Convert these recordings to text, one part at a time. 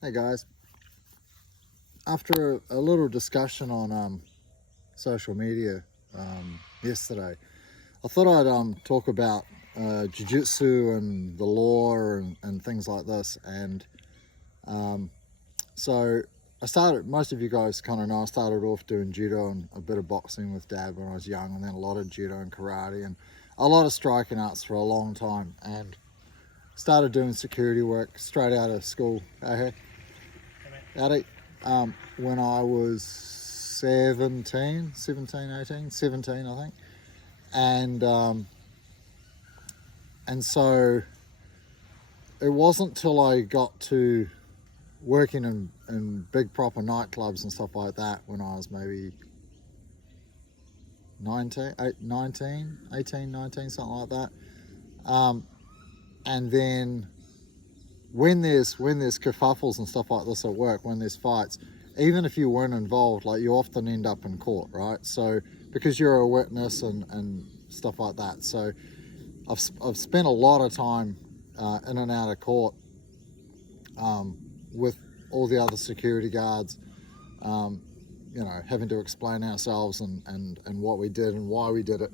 Hey guys, after a little discussion on social media yesterday, I thought I'd talk about Jiu Jitsu and the law and things like this. And so I started, most of you guys kind of know, I started off doing judo and a bit of boxing with Dad when I was young, and then a lot of judo and karate and a lot of striking arts for a long time, and started doing security work straight out of school. Hey, when I was 17, I think. And so it wasn't till I got to working in big proper nightclubs and stuff like that when I was maybe 18, 19, something like that. And then when there's kerfuffles and stuff like this at work, when there's fights, even if you weren't involved, like, you often end up in court, right? So because you're a witness and stuff like that. So I've spent a lot of time in and out of court with all the other security guards, having to explain ourselves and what we did and why we did it.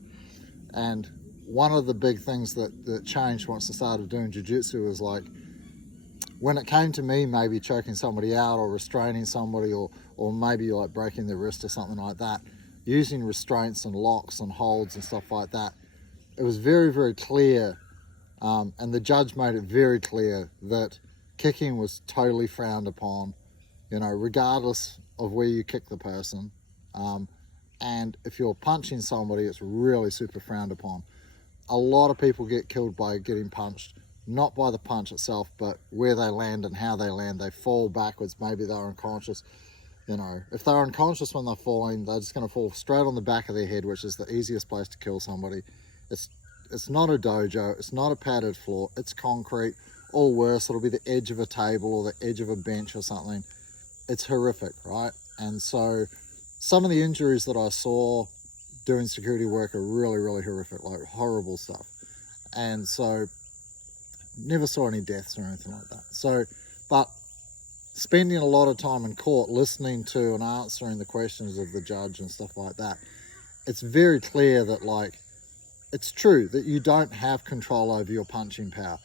And one of the big things that changed once I started doing jiu-jitsu was, like, when it came to me maybe choking somebody out or restraining somebody or maybe like breaking their wrist or something like that, using restraints and locks and holds and stuff like that, it was very, very clear, and the judge made it very clear that kicking was totally frowned upon, regardless of where you kick the person. And if you're punching somebody, it's really super frowned upon. A lot of people get killed by getting punched, not by the punch itself, but where they land and how they land. They fall backwards, maybe they're unconscious. If they're unconscious when they're falling, they're just going to fall straight on the back of their head, which is the easiest place to kill somebody. It's not a dojo, it's not a padded floor, it's concrete, or worse, it'll be the edge of a table or the edge of a bench or something. It's horrific, right? And so some of the injuries that I saw doing security work are really, really horrific, like horrible stuff. And so never saw any deaths or anything like that. So, but spending a lot of time in court listening to and answering the questions of the judge and stuff like that, it's very clear that, like, it's true that you don't have control over your punching power.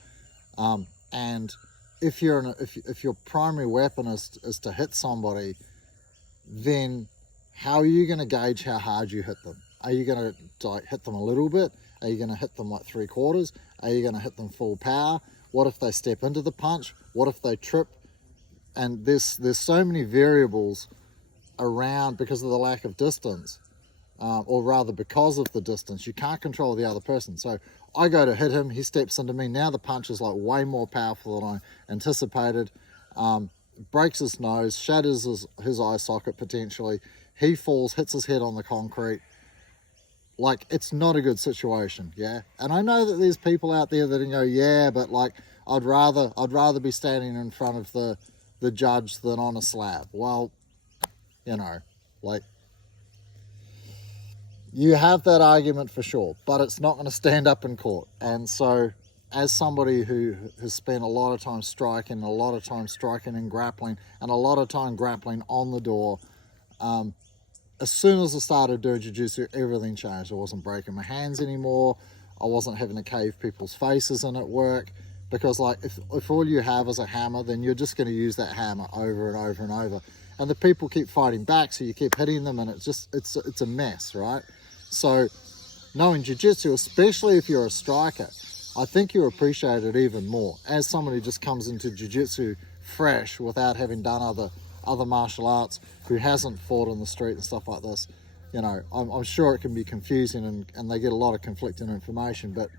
And if your primary weapon is to hit somebody, then how are you going to gauge how hard you hit them? Are you going to, like, hit them a little bit? Are you going to hit them like 3/4? Are you going to hit them full power? What if they step into the punch? What if they trip? And there's so many variables around because of the lack of distance, or rather because of the distance. You can't control the other person. So I go to hit him, he steps into me. Now the punch is like way more powerful than I anticipated. Breaks his nose, shatters his eye socket potentially. He falls, hits his head on the concrete. Like, it's not a good situation, yeah? And I know that there's people out there that go, yeah, but, like, I'd rather be standing in front of the judge than on a slab. Well, like, you have that argument for sure, but it's not going to stand up in court. And so, as somebody who has spent a lot of time striking, a lot of time striking and grappling, and a lot of time grappling on the door, as soon as I started doing jiu-jitsu, everything changed. I wasn't breaking my hands anymore. I wasn't having to cave people's faces in at work, because, like, if all you have is a hammer, then you're just going to use that hammer over and over and over. And the people keep fighting back, so you keep hitting them, and it's a mess, right? So knowing jiu-jitsu, especially if you're a striker, I think you appreciate it even more. As someone who just comes into jiu-jitsu fresh without having done other martial arts, who hasn't fought on the street and stuff like this, I'm sure it can be confusing and they get a lot of conflicting information, but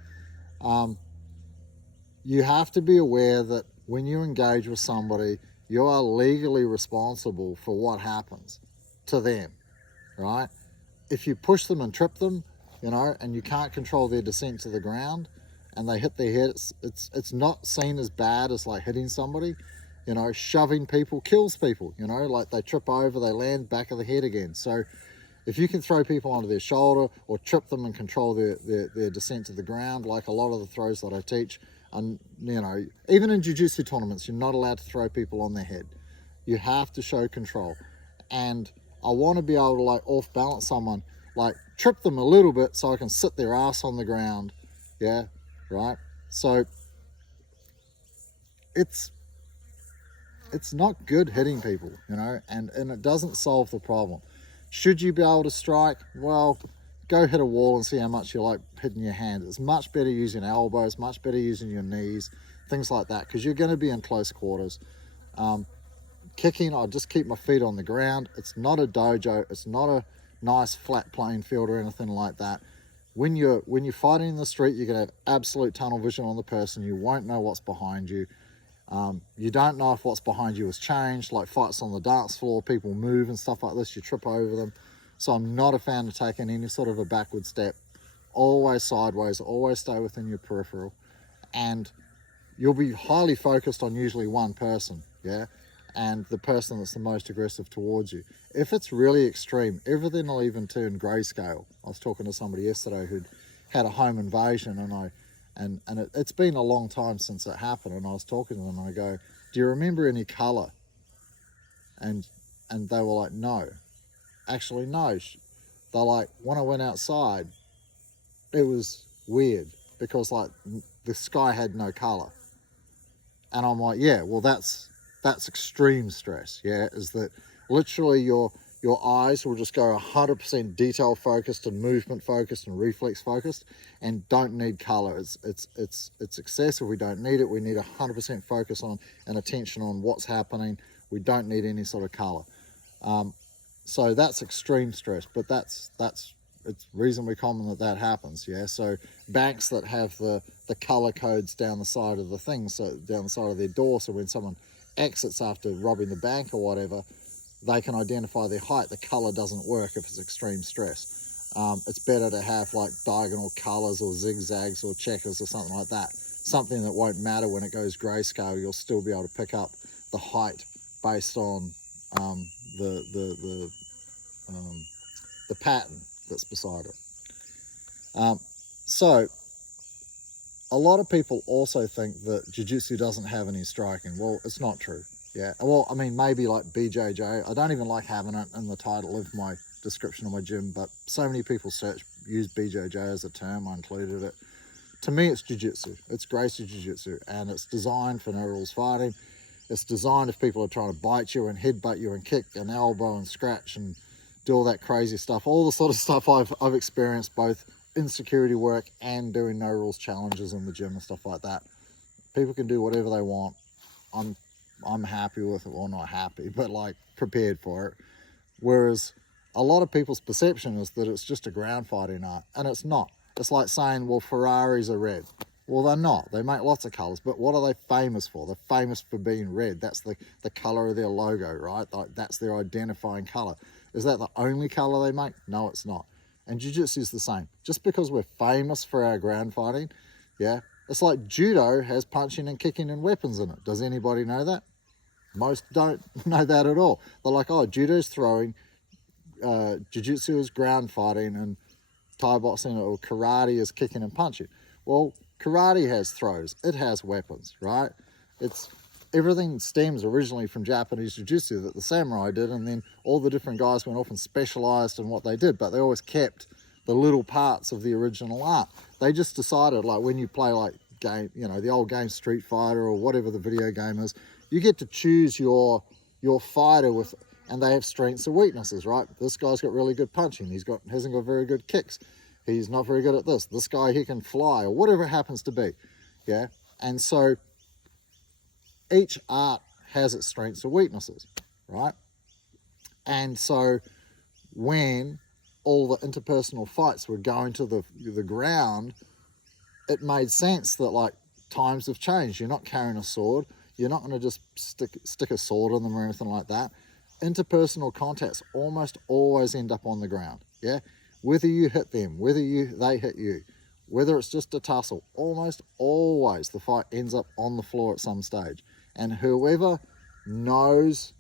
you have to be aware that when you engage with somebody, you are legally responsible for what happens to them, right? If you push them and trip them, and you can't control their descent to the ground and they hit their head, it's not seen as bad as, like, hitting somebody. Shoving people kills people, like, they trip over, they land back of the head again. So if you can throw people onto their shoulder or trip them and control their descent to the ground, like a lot of the throws that I teach And, you know, even in jiu-jitsu tournaments, you're not allowed to throw people on their head. You have to show control. And I want to be able to like off balance someone, like trip them a little bit so I can sit their ass on the ground. Yeah, right. So it's not good hitting people, you know, and it doesn't solve the problem. Should you be able to strike? Well, go hit a wall and see how much you like hitting your hand. It's much better using elbows, much better using your knees, things like that, because you're going to be in close quarters. Kicking, I just keep my feet on the ground. It's not a dojo. It's not a nice flat playing field or anything like that. When you're fighting in the street, you're going to have absolute tunnel vision on the person. You won't know what's behind you. You don't know if what's behind you has changed, like fights on the dance floor, people move and stuff like this, you trip over them. So I'm not a fan of taking any sort of a backward step. Always sideways, always stay within your peripheral. And you'll be highly focused on usually one person, yeah? And the person that's the most aggressive towards you. If it's really extreme, everything will even turn grayscale. I was talking to somebody yesterday who'd had a home invasion, and it's been a long time since it happened, and I was talking to them and I go, do you remember any color? And they were like, no. Actually, no. They're like, when I went outside, it was weird because like the sky had no color. And I'm like, yeah, well, that's extreme stress. Yeah, is that literally your eyes will just go 100% detail focused and movement focused and reflex focused, and don't need color. It's excessive. We don't need it. We need 100% focus on and attention on what's happening. We don't need any sort of color. So that's extreme stress, but it's reasonably common that happens. Yeah, so banks that have the color codes down the side of the thing, so down the side of their door, so when someone exits after robbing the bank or whatever, they can identify their height. The color doesn't work if it's extreme stress. It's better to have like diagonal colors or zigzags or checkers or something like that. Something that won't matter when it goes grayscale. You'll still be able to pick up the height based on the pattern that's beside it. So a lot of people also think that jiu-jitsu doesn't have any striking. Well, it's not true. Yeah, well, I mean, maybe like BJJ. I don't even like having it in the title of my description of my gym, but so many people use BJJ as a term. I included it. To me, it's jiu-jitsu. It's Gracie jiu-jitsu, and it's designed for no rules fighting. It's designed if people are trying to bite you and headbutt you and kick and elbow and scratch and do all that crazy stuff, all the sort of stuff I've experienced both in security work and doing no rules challenges in the gym and stuff like that. People can do whatever they want. I'm happy with it, well, not happy, but like prepared for it. Whereas a lot of people's perception is that it's just a ground fighting art, and it's not. It's like saying, well, Ferraris are red. Well, they're not. They make lots of colors, but what are they famous for? They're famous for being red. That's the color of their logo, right? Like that's their identifying color. Is that the only color they make? No, it's not. And jiu-jitsu is the same. Just because we're famous for our ground fighting, yeah, it's like judo has punching and kicking and weapons in it. Does anybody know that? Most don't know that at all. They're like, oh, judo's throwing, jiu-jitsu is ground fighting, and Thai boxing or karate is kicking and punching. Well, karate has throws. It has weapons, right? Everything stems originally from Japanese jiu-jitsu that the samurai did, and then all the different guys went off and specialized in what they did, but they always kept the little parts of the original art. They just decided, like when you play like game, you know, the old game Street Fighter or whatever the video game is, you get to choose your fighter with, and they have strengths and weaknesses, right? This guy's got really good punching. Hasn't got very good kicks. He's not very good at this. This guy, he can fly, or whatever it happens to be. Yeah. And so each art has its strengths and weaknesses, right? And so when all the interpersonal fights were going to the ground, it made sense that like times have changed. You're not carrying a sword. You're not going to just stick a sword in them or anything like that. Interpersonal contacts almost always end up on the ground, yeah? Whether you hit them, whether they hit you, whether it's just a tussle, almost always the fight ends up on the floor at some stage. And whoever knows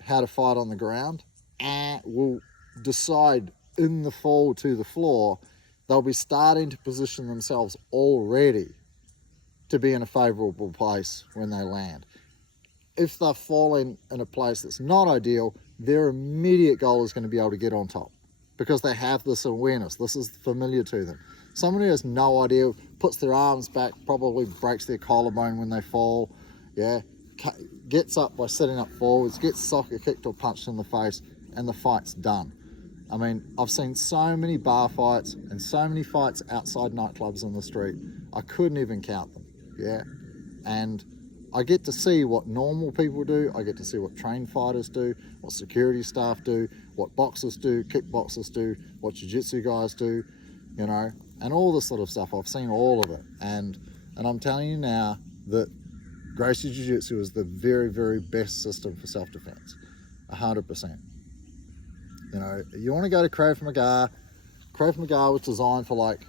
how to fight on the ground will decide in the fall to the floor, they'll be starting to position themselves already to be in a favorable place when they land. If they're falling in a place that's not ideal, their immediate goal is going to be able to get on top because they have this awareness. This is familiar to them. Someone who has no idea, puts their arms back, probably breaks their collarbone when they fall, yeah, gets up by sitting up forwards, gets soccer kicked or punched in the face, and the fight's done. I mean, I've seen so many bar fights and so many fights outside nightclubs in the street, I couldn't even count them, yeah, and I get to see what normal people do, I get to see what trained fighters do, what security staff do, what boxers do, kickboxers do, what jiu-jitsu guys do, you know, and all this sort of stuff. I've seen all of it, and I'm telling you now that Gracie Jiu-Jitsu is the very, very best system for self-defense, 100%. You know, you want to go to Krav Maga. Krav Maga was designed for, like,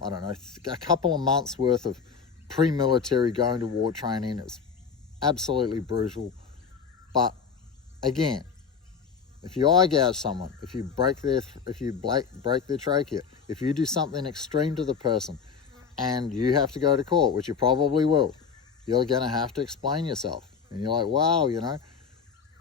I don't know, a couple of months worth of pre-military going to war training. It's absolutely brutal, but again, if you eye gouge someone, if you break their trachea, if you do something extreme to the person and you have to go to court, which you probably will, you're going to have to explain yourself, and you're like, wow, you know,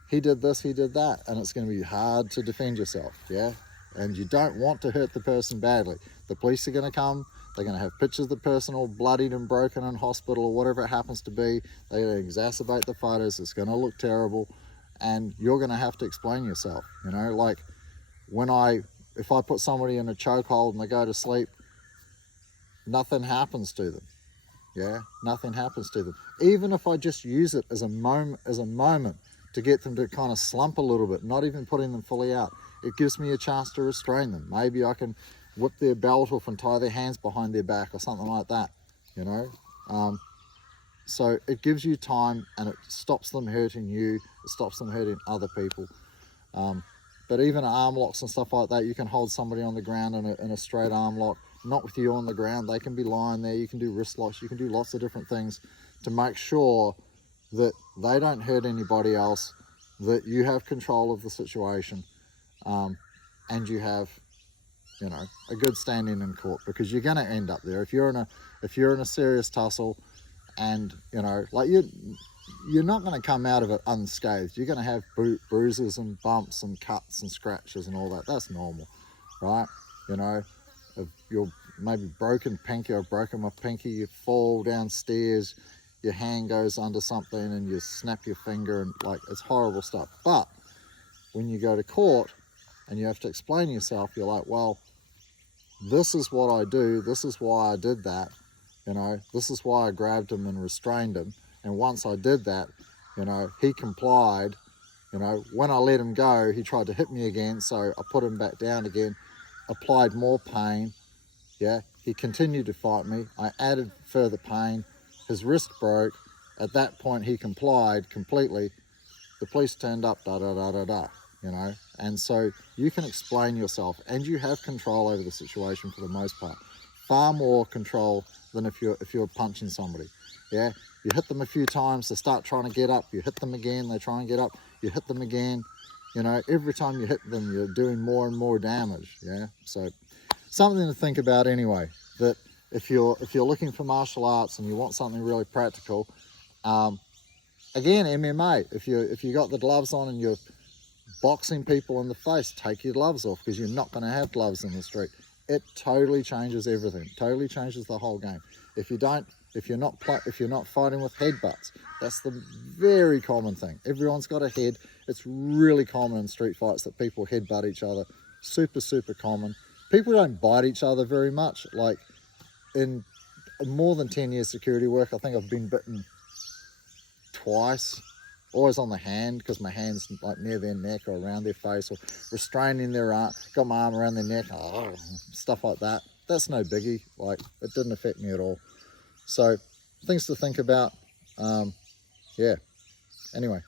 he did this, he did that, and it's going to be hard to defend yourself, yeah, and you don't want to hurt the person badly. The police are going to come. They're going to have pictures of the person all bloodied and broken in hospital or whatever it happens to be. They're going to exacerbate the fighters. It's going to look terrible, and you're going to have to explain yourself. You know, like if I put somebody in a chokehold and they go to sleep, nothing happens to them. Yeah, nothing happens to them. Even if I just use it as a moment to get them to kind of slump a little bit, not even putting them fully out, it gives me a chance to restrain them. Maybe I can whip their belt off and tie their hands behind their back or something like that, you know. So it gives you time, and it stops them hurting you, it stops them hurting other people. But even arm locks and stuff like that, you can hold somebody on the ground in a straight arm lock, not with you on the ground. They can be lying there. You can do wrist locks, you can do lots of different things to make sure that they don't hurt anybody else, that you have control of the situation, and you have, you know, a good standing in court, because you're going to end up there if you're in a serious tussle, and, you know, like, you're not going to come out of it unscathed. You're going to have bruises and bumps and cuts and scratches and all that. That's normal, right? You know, if you're maybe broken pinky, or broken my pinky, you fall downstairs, your hand goes under something and you snap your finger, and, like, it's horrible stuff. But when you go to court and you have to explain yourself, you're like, well, this is what I do, this is why I did that, you know, this is why I grabbed him and restrained him, and once I did that, you know, he complied. You know, when I let him go, he tried to hit me again, so I put him back down again, applied more pain, yeah, he continued to fight me, I added further pain, his wrist broke, at that point he complied completely, the police turned up, you know. And so you can explain yourself, and you have control over the situation for the most part. Far more control than if you're punching somebody. Yeah, you hit them a few times, they start trying to get up, you hit them again, they try and get up, you hit them again. You know, every time you hit them, you're doing more and more damage. Yeah, so something to think about anyway. That if you're looking for martial arts and you want something really practical, again, MMA. If you got the gloves on and you're boxing people in the face, take your gloves off, because you're not going to have gloves in the street. It totally changes everything. Totally changes the whole game. If you're not fighting with headbutts, that's the very common thing. Everyone's got a head. It's really common in street fights that people headbutt each other. Super, super common. People don't bite each other very much. Like, in more than 10 years security work, I think I've been bitten twice. Always on the hand, because my hand's like near their neck or around their face, or restraining their arm, got my arm around their neck, stuff like that. That's no biggie. Like, it didn't affect me at all. So, things to think about. Yeah. Anyway,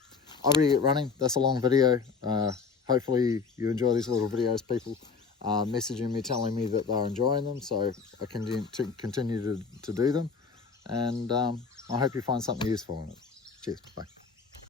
I'll really get running. That's a long video. Hopefully you enjoy these little videos, people messaging me, telling me that they're enjoying them, so I can continue to do them. And I hope you find something useful in it. Cheers. Bye.